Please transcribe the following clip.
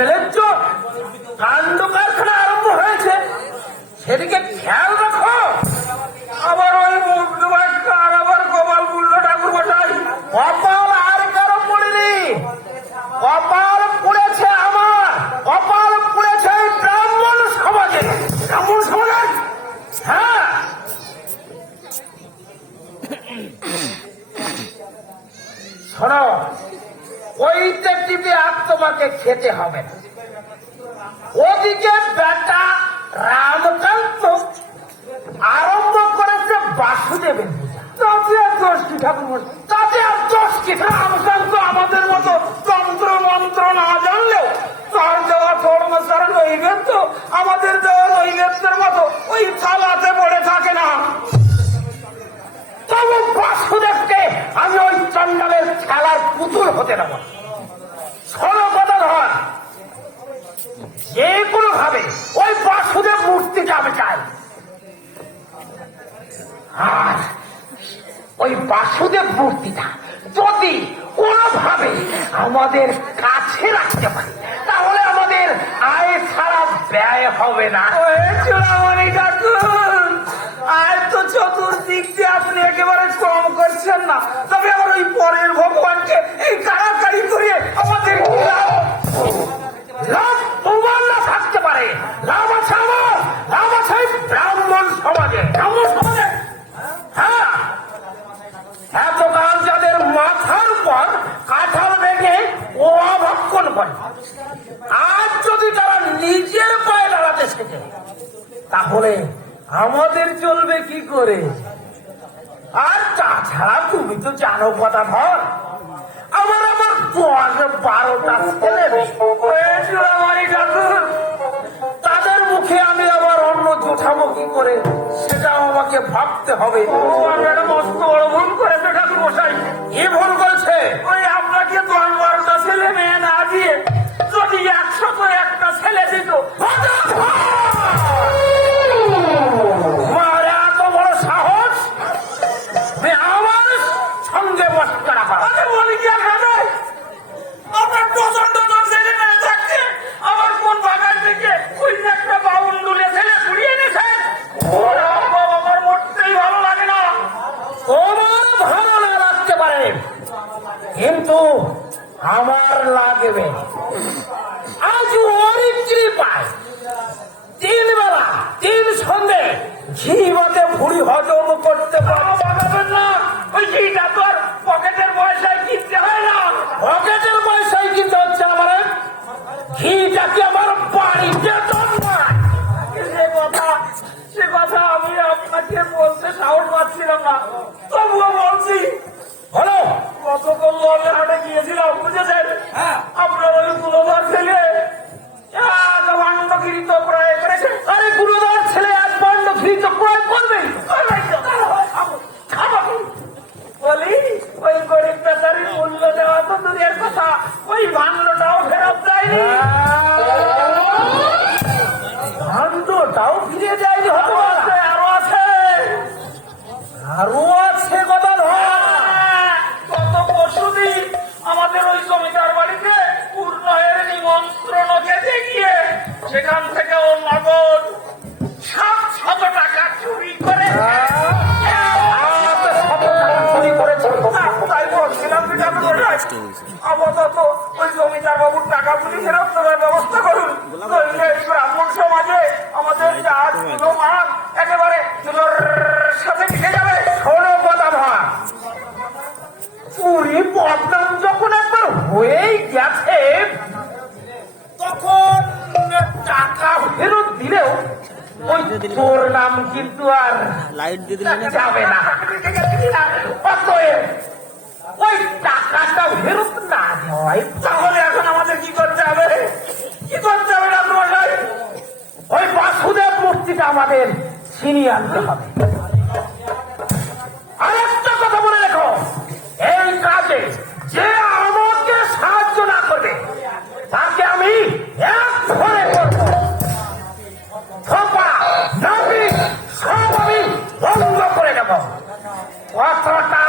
বেলেচ্ছ কাণ্ড কারখানা আরম্ভ হয়েছে, সেদিকে খেয়াল রাখো। আবার ওই মুগ্ধ কার আবার গোপাল বলল ঠাকুর মশাই, কপাল আর কারো পড়েনি, কপাল পড়েছে আমার, কপাল পড়েছে ব্রাহ্মণ সমাজে। ব্রাহ্মণ সমাজ, হ্যাঁ। শোনো, ওইতে টিপে আর তোমাকে খেতে হবে না। ওদিকে বেটা রামকান্ত আরম্ভ করেছে বাসুদেবের পূজা। তাতে আর দোষ কি ঠাকুর, তাতে আর দোষ কি? রামকান্ত আমাদের মতো তন্ত্র মন্ত্র না জানলেও তার দেওয়া ধর্মচার নৈবেদ্য আমাদের দেওয়া নৈবেদ্যের মতো ওই থালাতে পড়ে থাকে না। তবু বাসুদেবকে আমি ওই চন্ডালের খেলার পুতুল হতে দেব। ষোলো কথা ধর, যে কোনো ভাবে ওই বাসুদেব মূর্তিটা আমি চাই। আর ওই বাসুদেব মূর্তিটা যদি কোনোভাবে আমাদের কাছে রাখতে পারি, তাহলে আমাদের আয় ছাড়া ব্যয় হবে না। আয় তো চতুর্দিক দিয়ে আপনি একেবারে কম করছেন না, তবে আবার ওই পরের ভগবানকে এই কাড়াকাড়ি করে আমাদের লাভ প্রমাণ না থাকতে পারে। লাভ আছে আমার, লাভ আছে ব্রাহ্মণ সমাজে। ব্রাহ্মণ সমাজে, হ্যাঁ, এতকাল যাদের মাথার উপর কাঁঠাল ভেঙে ও অভক্ষণ করে, আজ যদি তারা নিজের পায়ে দাঁড়াতে শেখে, তাহলে আমাদের চলবে কি করে? আর তাছাড়া তুমি তো জানো কথা ধর, আমার 10-12টা ছেলে, তাদের মুখে আমি আবার অন্ন জোঠাবো কি করে, সেটাও আমাকে ভাবতে হবে। মস্ত বড় ভুল করেছে ঠাকুর মশাই। কি ভুল করেছে? ওই আপনাকে 10-12টা ছেলে মেয়ে না দিয়ে যদি 101টা ছেলে দিত। এত বড় সাহস আমার সঙ্গে বসতে রাখা। বলি কি আপনার ডজন ডজন ছেলে মেয়ে থাকতে আমার কোন বাগান থেকে ওই একটা বাউন দুলে ছেলে ফুরিয়ে এনেছেন? আমার মোটেই ভালো লাগে না। তোমার ভালো না লাগতে পারে, কিন্তু আমার লাগবে। আজ ওরই কৃপায় 3 বেলা 3 সন্ধে ঘি ভাতে ভুড়ি হজম করতে পারবেন না। ওই ঘিটা তো আর পকেটের পয়সায় কিনতে হয় না। পকেটের পয়সায় কিনতে হচ্ছে আমার। ঘিটা কি আমার বাড়িতে সে কথা আমি আপনাকে বলতে সাহস পাচ্ছিলাম না, তবুও বলছি। হলো, গতকাল ললে হাটে গিয়েছিলাম, বুঝেছেন? আপনার ওই গুলোবার ছেলে বান্ডগিরিত ক্রয় করেছে। আরে গুরুদার ছেলে এক বান্ডগিরিত ক্রয় করবে? বলি ওই গরিব বেচারির মূল্য দেওয়া তো দূরের কথা, ওই ভাণ্ডটাও ফেরত যায়নি। ভাণ্ডটাও ফিরে যায়নি? হতো আরো আছে, আরো আছে কথা ধর। গত পরশুদিন আমাদের ওই জমিদার বাড়িতে পূর্ণের নিমন্ত্রণ খেতে গিয়ে সেখান থেকে ও নগদ 700 টাকা চুরি করে আপাতত ওই জমিদার বাবুর টাকাগুলি ফেরত দেওয়ার ব্যবস্থা করুন। ব্রাহ্মণ সমাজে আমাদের জাত মান একেবারে চুলোর সাথে মিশে যাবে। ষোলো কথা ভাব, চুরি বদনাম যখন একবার হয়েই গেছে, তখন টাকা ফেরত দিলেও ওই তোর নাম কিন্তু আর লাইট দিয়ে যাবে না। ওই টাকাটা ফেরত না হয়, তাহলে এখন আমাদের কি করতে হবে? কি করতে হবে না? ওই বাসুদেব মূর্তিটা আমাদের ছিনিয়ে আনতে হবে। আরেকটা কথা মনে রেখো, এই কাজে যে আমাকে সাহায্য না করবে তাকে আমি এক ধরে করবো। সব আমি বন্ধ করে দেব। কতটা